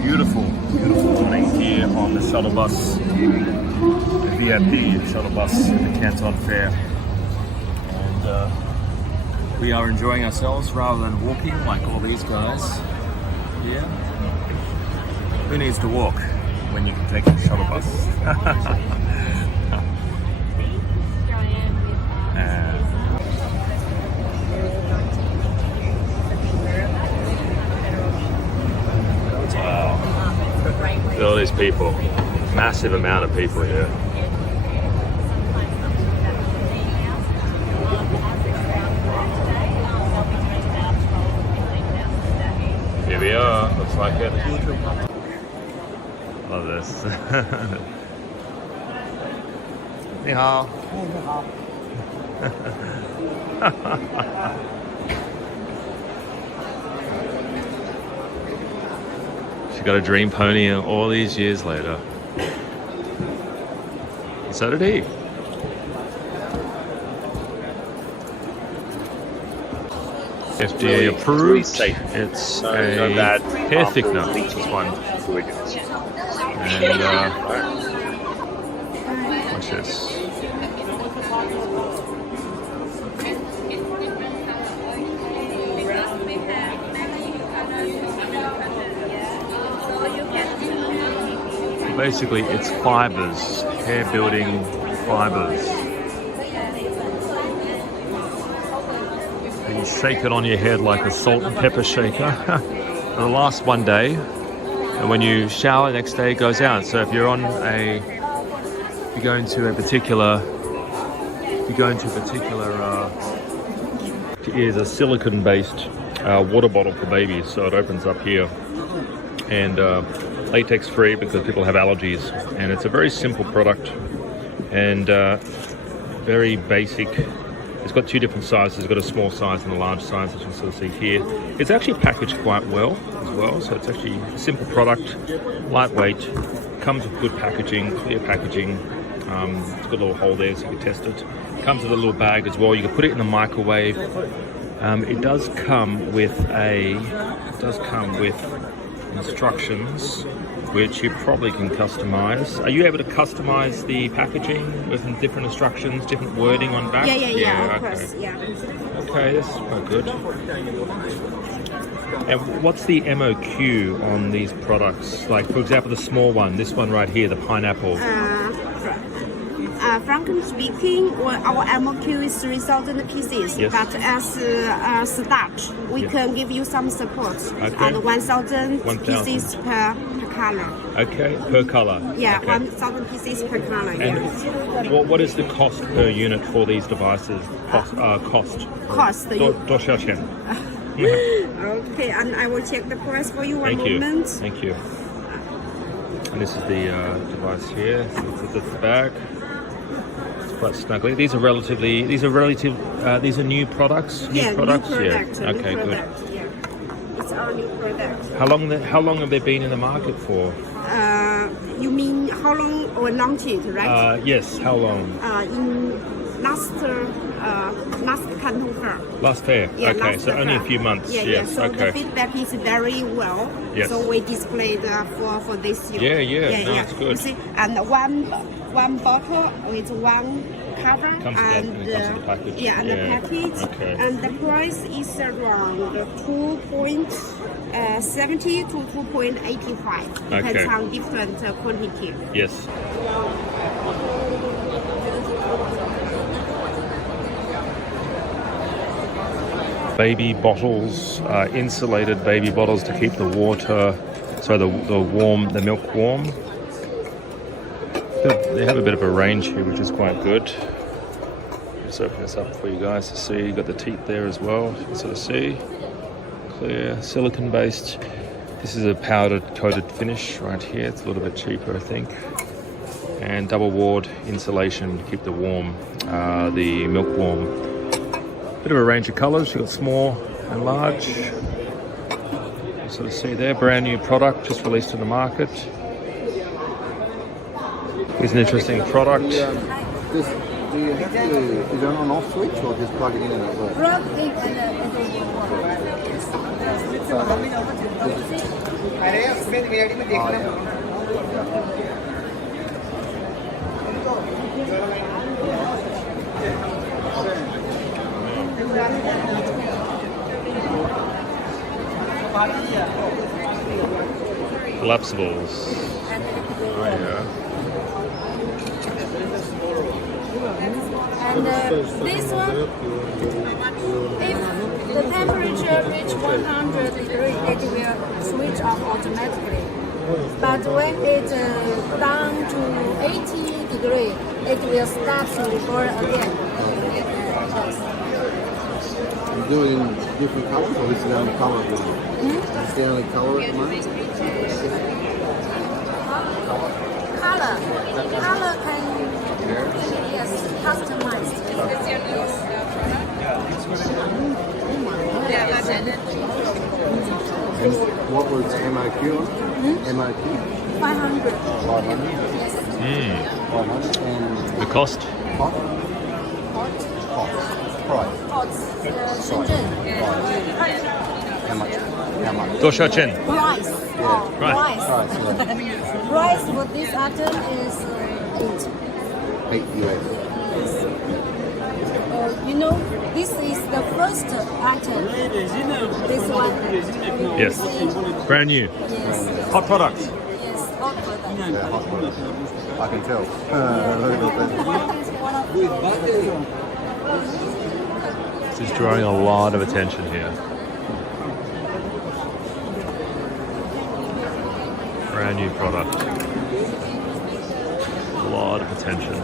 Beautiful morning here on the shuttle bus, the VIP shuttle bus at the Canton Fair. And we are enjoying ourselves rather than walking like all these guys here. Who needs to walk when you can take a shuttle bus? Wow. Look at all these people. Massive amount of people here. Here we are, looks like it. Love this. 你好。你好。She got a dream pony all these years later. And so did he. FDA approved. It's a hair thickener, this one. And watch this. Basically, it's fibers, hair building fibers. And you shake it on your head like a salt and pepper shaker. It'll last one day, and when you shower, the next day it goes out. So if you're on if you go into a particular, is a silicone-based water bottle for babies. So it opens up here, and latex free because people have allergies, and it's a very simple product and very basic. It's got two different sizes. It's got a small size and a large size, as you sort of see here. It's actually packaged quite well as well, so it's actually a simple product, lightweight, comes with good packaging, clear packaging. It's got a little hole there so you can test it. Comes with a little bag as well. You can put it in the microwave. It does come with instructions which you probably can customize. Are you able to customize the packaging with different instructions, different wording on back? Yeah, of course, yeah. Okay, that's quite good. And what's the MOQ on these products? Like, for example, the small one, this one right here, the pineapple. Frankly speaking, our MOQ is 3,000 pieces, yes. But as start, we can give you some support. Okay. And 1,000 pieces per color. Okay, per color. Yeah, okay. 1,000 pieces per color. And what is the cost per unit for these devices? Cost. 多少钱? Okay, and I will check the price for you one moment. Thank you. And this is the device here. So it's the back. Quite snugly. These are new products. New product. Yeah. Okay, good. Yeah. It's our new product. How long have they been in the market for? You mean how long or launched it, right? Yes. How long? In last Canton Fair. Last fair. Yeah, okay, so only a few months. Yeah, yes. So okay. the feedback is very well. Yes. So we displayed for this year. Yeah. No, it's good. You see, and one bottle with one cover comes with the package. Yeah, and the package. Okay. And the price is around 2.70 to 2.85. Depends on different quantity. Yes. Baby bottles, insulated baby bottles to keep the water, so the milk warm. They have a bit of a range here, which is quite good. Just open this up for you guys to see. You've got the teat there as well, you can sort of see. Clear, silicone based. This is a powdered coated finish right here. It's a little bit cheaper, I think. And double ward insulation to keep the milk warm. Bit of a range of colours. You've got small and large. You sort of see there, brand new product just released in the market. Here's an interesting product. Do you have to, is there an on-off switch or just plug it in and it works? Plug in and it will Collapsibles. Right here. And this one, if the temperature reach 100 degrees, it will switch off automatically. But when it down to 80 degrees, it will start to burn again. You do it in different colors, or is it the only color? Is it the only color at the moment? Color can, yes, customized. And what was MOQ on it? MOQ? 500. 500? Yes. 500 and The cost? hot? Price? Hot. Shenzhen. How much? How much? 多少钱? Price. Yeah. Price. Price, yeah. Price for this item is 8. 8 US. You know, this is the first item. This one. Yes. Brand new. Yes. Hot product. Yes. Hot product. Yeah, hot one. I can tell. This is drawing a lot of attention here. Brand new product. A lot of attention.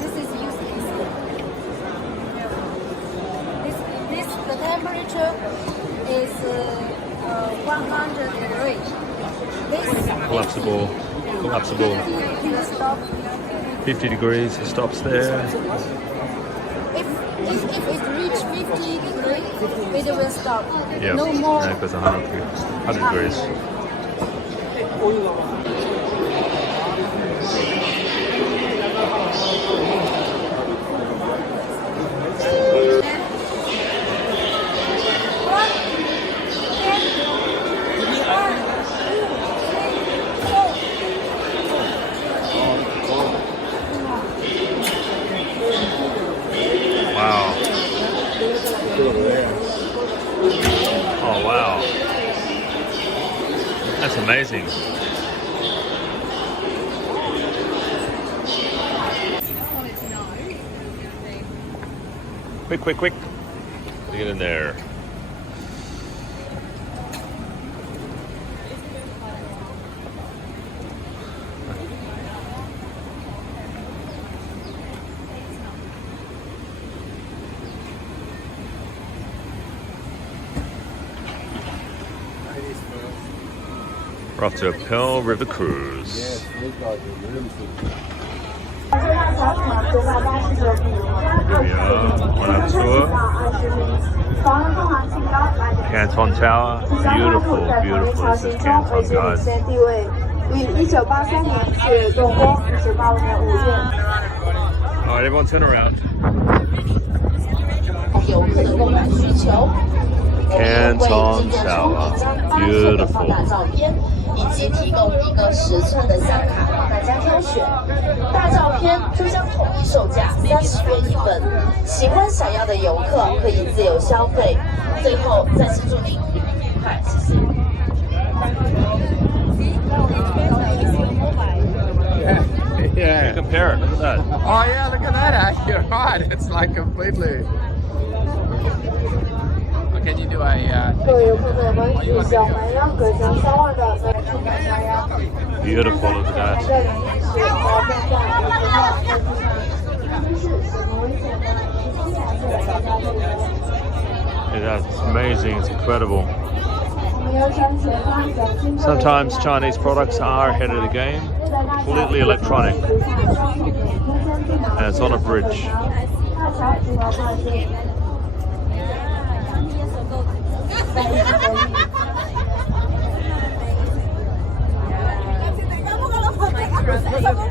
This is useless. The temperature is 100 degrees. This Collapsible. 50 degrees, it stops there. if it reach 50 degrees, it will stop. Yeah, No more. it goes 100 degrees. Wow. Oh, wow. That's amazing. Quick. Get in there. We're off to a Pearl River cruise. Yes, these guys are really good. Here we are on our tour. Canton Tower. Beautiful this is Canton, guys. 于1983年4月动工，1985年5月。 Alright, everyone turn around. 游客的购买需求。 Canton Tower. Beautiful. 照片，以及提供一个10寸的相卡让大家挑选。大照片就将统一售价30元一份，喜欢想要的游客可以自由消费。最后再次祝您愉快，谢谢。 Yeah. Compare it. Look at that. Oh yeah, look at that. You're right. It's like completely. Can you do a? 各位游客朋友们，与小蛮腰隔江相望的美出版大腰， Beautiful. Look at 这 that. 里是和站站有合作，这是写作危险的17彩色的大家队。 It's amazing. It's incredible. 我们要向前方展现。 Sometimes Chinese products are ahead of the game. Completely electronic. And it's on a bridge. 大桥主要跨界。 10 years ago, 什么？